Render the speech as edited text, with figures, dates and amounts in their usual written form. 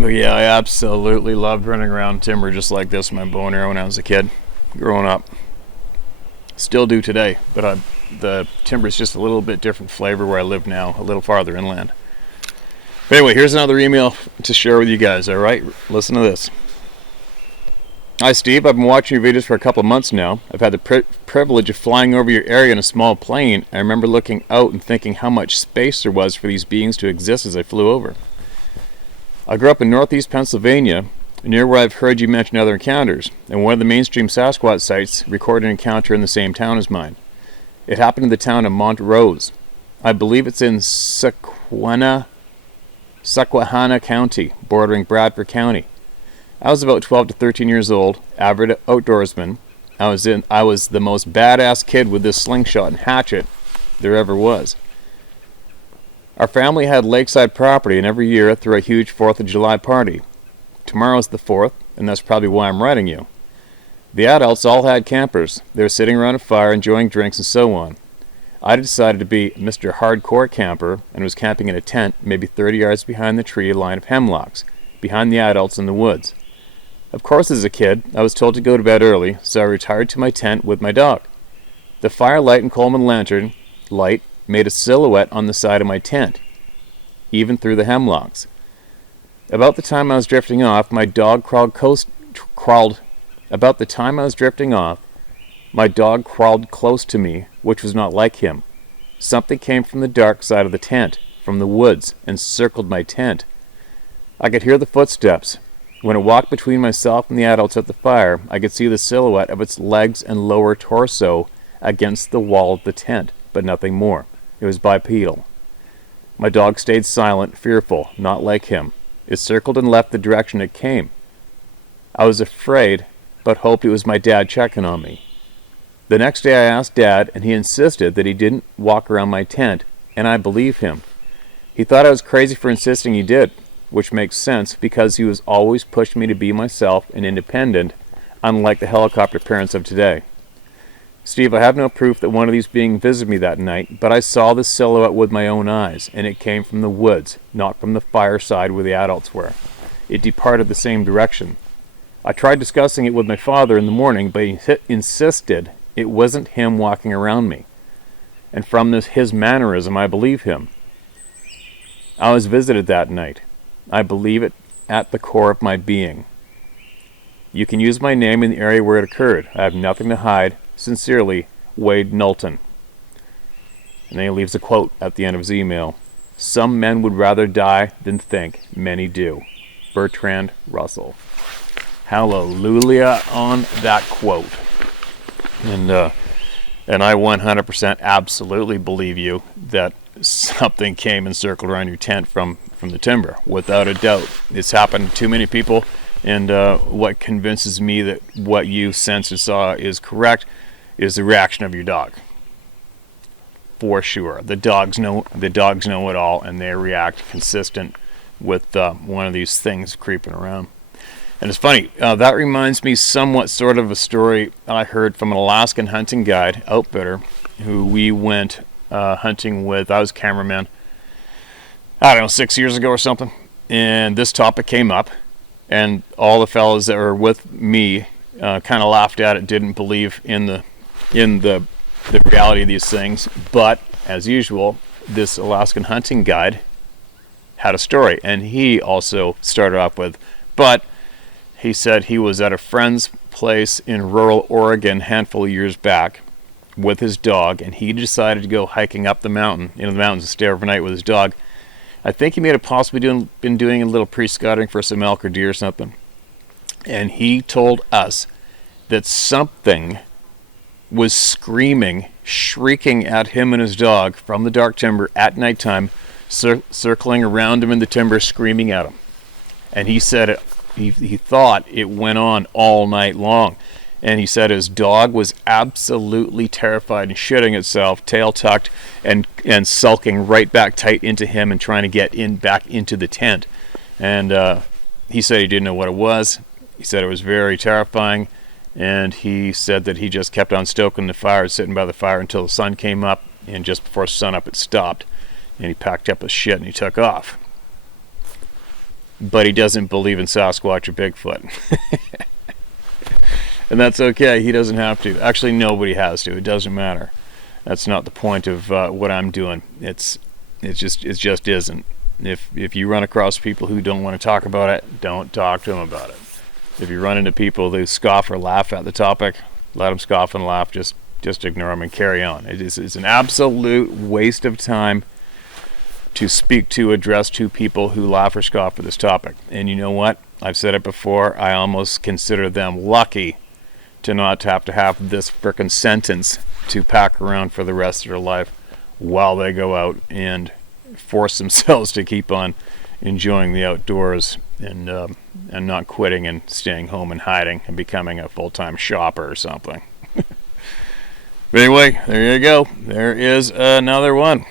But yeah, I absolutely loved running around timber just like this in my bow and arrow when I was a kid, growing up. Still do today, but the timber is just a little bit different flavor where I live now, a little farther inland. But anyway, here's another email to share with you guys, alright? Listen to this. Hi Steve, I've been watching your videos for a couple of months now. I've had the privilege of flying over your area in a small plane. I remember looking out and thinking how much space there was for these beings to exist as I flew over. I grew up in northeast Pennsylvania, near where I've heard you mention other encounters, and one of the mainstream Sasquatch sites recorded an encounter in the same town as mine. It happened in the town of Montrose. I believe it's in Susquehanna County, bordering Bradford County. I was about 12 to 13 years old, avid outdoorsman. I was the most badass kid with this slingshot and hatchet there ever was. Our family had lakeside property, and every year threw a huge 4th of July party. Tomorrow's the 4th, and that's probably why I'm writing you. The adults all had campers. They were sitting around a fire, enjoying drinks and so on. I decided to be Mr. Hardcore Camper and was camping in a tent maybe 30 yards behind the tree line of hemlocks, behind the adults in the woods. Of course, as a kid, I was told to go to bed early, so I retired to my tent with my dog. The firelight and Coleman lantern light made a silhouette on the side of my tent, even through the hemlocks. About the time I was drifting off, my dog crawled close to me, which was not like him. Something came from the dark side of the tent, from the woods, and circled my tent. I could hear the footsteps. When it walked between myself and the adults at the fire, I could see the silhouette of its legs and lower torso against the wall of the tent, but nothing more. It was bipedal. My dog stayed silent, fearful, not like him. It circled and left the direction it came. I was afraid, but hoped it was my dad checking on me. The next day I asked Dad, and he insisted that he didn't walk around my tent, and I believe him. He thought I was crazy for insisting he did, which makes sense because he was always pushing me to be myself and independent, unlike the helicopter parents of today. Steve, I have no proof that one of these beings visited me that night, but I saw the silhouette with my own eyes, and it came from the woods, not from the fireside where the adults were. It departed the same direction. I tried discussing it with my father in the morning, but he insisted it wasn't him walking around me. And from his mannerism, I believe him. I was visited that night. I believe it at the core of my being. You can use my name in the area where it occurred. I have nothing to hide. Sincerely, Wade Knowlton. And then he leaves a quote at the end of his email. Some men would rather die than think. Many do. Bertrand Russell. Hallelujah on that quote. And I 100% absolutely believe you that something came and circled around your tent from the timber, without a doubt. It's happened to too many people, and what convinces me that what you sensed and saw is correct is the reaction of your dog. For sure. The dogs know it all, and they react consistent with one of these things creeping around. And it's funny, that reminds me somewhat sort of a story I heard from an Alaskan hunting guide, outfitter, who we went hunting with. I was cameraman, 6 years ago or something, and this topic came up, and all the fellas that were with me kind of laughed at it, didn't believe in the reality of these things. But as usual, this Alaskan hunting guide had a story, and he also started off with, but he said he was at a friend's place in rural Oregon a handful of years back with his dog, and he decided to go hiking up the mountain, into the mountains, and stay overnight with his dog. I think he may have possibly been doing a little pre-scouting for some elk or deer or something. And he told us that something was screaming, shrieking at him and his dog from the dark timber at nighttime, circling around him in the timber, screaming at him. And he said he thought it went on all night long. And he said his dog was absolutely terrified and shitting itself, tail tucked, and sulking right back tight into him and trying to get back into the tent. And he said he didn't know what it was. He said it was very terrifying. And he said that he just kept on stoking the fire, sitting by the fire until the sun came up. And just before sunup, it stopped. And he packed up his shit and he took off. but he doesn't believe in Sasquatch or Bigfoot. And that's okay. He doesn't have to. Actually, nobody has to. It doesn't matter. That's not the point of what I'm doing. It just isn't. If you run across people who don't want to talk about it, don't talk to them about it. If you run into people who scoff or laugh at the topic, let them scoff and laugh. Just ignore them and carry on. It's an absolute waste of time to address to people who laugh or scoff at this topic. And you know what? I've said it before. I almost consider them lucky to not have to have this frickin' sentence to pack around for the rest of their life while they go out and force themselves to keep on enjoying the outdoors and not quitting and staying home and hiding and becoming a full-time shopper or something. But anyway, there you go. There is another one.